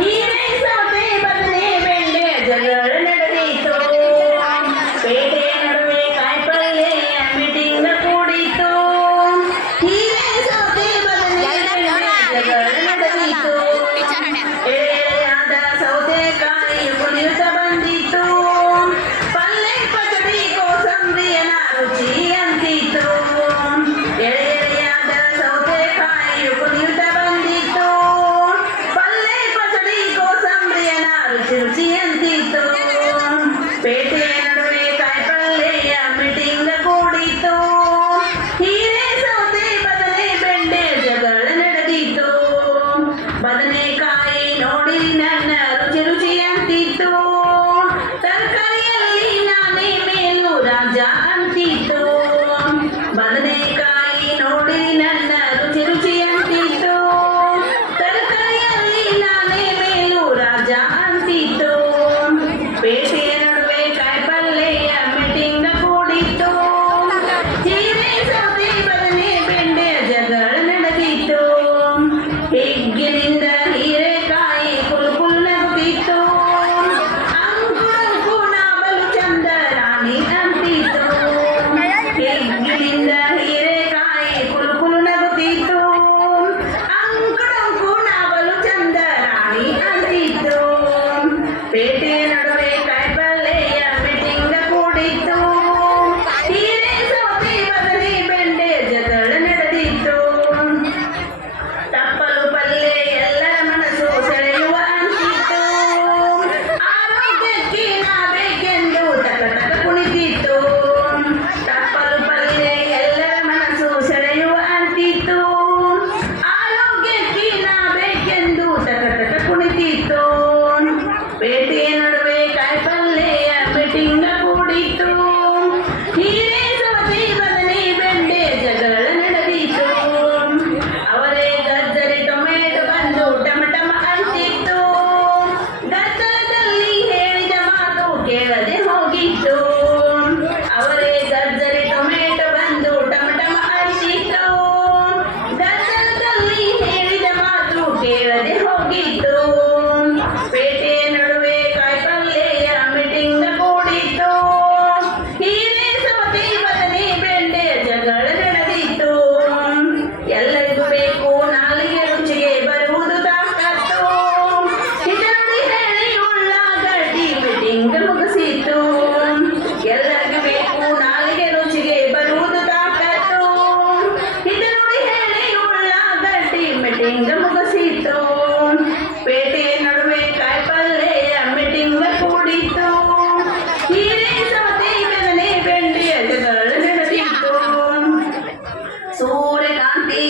ಹೀರೆ ಸೌತೆ ಬದನೆ ಬೆಂಡೆ ಜಗಳ ನಡೆದೀತು. ಪೇಟೆ ನಡುವೆ ಕಾಯಿಪಲ್ಲೆ ಮೀಟಿಂಗ್ ಕೂಡಿತು. ಹೀರೆ ಸೌತೆ ಬದನೆ ಬೆಂಡೆ ಜಗಳ ನಡೆದೀತು. ಎಳೆಯಾದ ಸೌತೆಕಾಯಿ ಕುಣಿಯುತ್ತ ಬಂದಿತು. ಪಲ್ಲೆ ಪಚಡಿ ಕೋಸಂಬರಿಯನ ರುಚಿ ಅಂತಿತ್ತು. ಎಳೆಯಾದ ಸೌತೆಕಾಯಿ ಕುಣಿಯುತ್ತ ಬಂದಿತ್ತು. ಪಲ್ಲೆ ಪಚಡಿ ಕೋಸಂಬರಿಯನ ರುಚಿ ಅಂತಿತ್ತು. ಪೇಟೆ ನಡುವೆ ಕಾಯಿಪಲ್ಲೆಯ ಮೀಟಿಂಗ್ ಕೂಡಿತು. ಹೀರೆ ಸೌತೆ ಬದನೆ ಬೆಂಡೆ ಜಗಳ ನಡೆದಿತ್ತು. ಬದನೆಕಾಯಿ ನೋಡಿ ನನ್ನ ರುಚಿ ಅಂತಿತ್ತು. ತರಕಾರಿಯಲ್ಲಿ ನಾನೇ ಮೇಲು ರಾಜ ಅಂತಿತ್ತು. ಬದನೆಕಾಯಿ ನೋಡಿ ನನ್ನ ರುಚಿ ಅಂತಿತ್ತು. ತರಕಾರಿಯಲ್ಲಿ ನಾನೇ ಮೇಲು ರಾಜ ಅಂತಿತ್ತು. ಪೇಟೆ ನಡುವೆ ಕಾಯಿಪಲ್ಲೆಯ ಮೀಟಿಂಗ್ ಕೂಡಿತ್ತು. ಹೀರೆ ಸೌತೆ ಬದನೆ ಬೆಂಡೆ ಜಗಳ ನಡೆದಿತ್ತು. ಹಿಗ್ಗಿನಿಂದ ಹೀರೆಕಾಯಿ ಕುಲ್ ನಗುತ್ತಿತ್ತು. ಅಂಕು ನಾವಲು ಚಂದ ರಾಣಿ ಅಂತಿತ್ತು. ಹಿಗ್ಗಿನಿಂದ ಹೀರೆಕಾಯಿ ಕುಲ್ ನಗುತ್ತಿತ್ತು. ಅಂಕು ನಾವಲು ಚಂದ ರಾಣಿ ಅಂತಿತ್ತು. ಪೇಟೆ ನಡುವೆ ಕಾಯಿಪಲ್ಲೆಯ ಮೀಟಿಂಗ್ ಕೂಡಿತ್ತು. ಹೀರೆ ಸೌತೆ ಬದನೆ ಬೆಂಡೆ ಜಗಳ ನಡೆದಿತ್ತು. ತಪ್ಪಲು ಪಲ್ಲೆ ಎಲ್ಲರ ಮನಸ್ಸು ಸೆಳೆಯುವ ಅಂತಿತ್ತು. ಆರೋಗ್ಯಕ್ಕೆ ನಾಬೇಕೆಂದು ತಕ ಕುಣಿತಿತ್ತು. ತಪ್ಪಲು ಪಲ್ಲೆ ಎಲ್ಲರ ಮನಸ್ಸು ಸೆಳೆಯುವ ಅಂತಿತ್ತು. ಆರೋಗ್ಯಕ್ಕೆ ನಾಬೇಕೆಂದು ತಕ ಕುಣಿತಿತ್ತು. ಪೇಟೆ ನಡುವೆ ಕಾಯಿಪಲ್ಲೆಯ ಮೀಟಿಂಗ್ ಕೂಡಿತ್ತು. ಹೀರೆ ಸೌತೆ ಬದನೆ ಬೆಂಡೆ ಜಗಳ ನಡೆದಿತ್ತು. ಅವರೇ ಗಜ್ಜರಿ ಟೊಮೆಟೊ ಬಂದು ಟಮಟಮ ಅಂತಿತ್ತು. ಗದ್ದಲದಲ್ಲಿ ಹೇಳಿದ ಮಾತು ಕೇಳದೆ ಹೋಗಿತ್ತು. ಅವರೇ ಗಜ್ಜರಿ ಟೊಮೆಟೊ ಬಂದು ಟಮಟಮ ಅಂತಿತ್ತು. ಗದ್ದಲದಲ್ಲಿ ಹೇಳಿದ ಮಾತು ಕೇಳದೆ ಹೋಗಿತ್ತು. ಪೇಟೆ ನಡುವೆ ಕಾಯಿಪಲ್ಲೆಯ ಮೀಟಿಂಗ್ ಕೂಡಿತ್ತು. ಹೀರೆ ಸೌತೆ ಬದನೆ ಬೆಂಡೆ ಜಗಳ ನಡೆದಿತ್ತು. ಎಲ್ಲರಿಗೂ ಬೇಕು ನಾಲಿಗೆ ರುಚಿಗೆ ಬರುವುದು ತಾಕತ್ತು. ಇದರಲ್ಲಿ ಹೇಳಿ ಉಳ್ಳಾಗಡ್ಡಿ ಮೀಟಿಂಗ್ ಮುಗಿಸಿತು. ಎಲ್ಲರಿಗೂ ಬೇಕು ನಾಲಿಗೆ ರುಚಿಗೆ ಬರುವುದು ತಾಕತ್ತು. ಇದರಲ್ಲಿ ಹೇಳಿ ಉಳ್ಳಾಗಡ್ಡಿ ಮೀಟಿಂಗ್ ಮುಗಿಸಿತು. ಪೇಟೆ ನಡುವೆ ಕಾಯಿಪಲ್ಲೆಯ ಮೀಟಿಂಗ್ ಕೂಡಿತ್ತು. ಹೀರೆ ಸೌತೆ ಬದನೆ ಬೆಂಡೆ ಜಗಳ ನಡೆದಿತ್ತು. ಸೂರ್ಯಕಾಂತಿ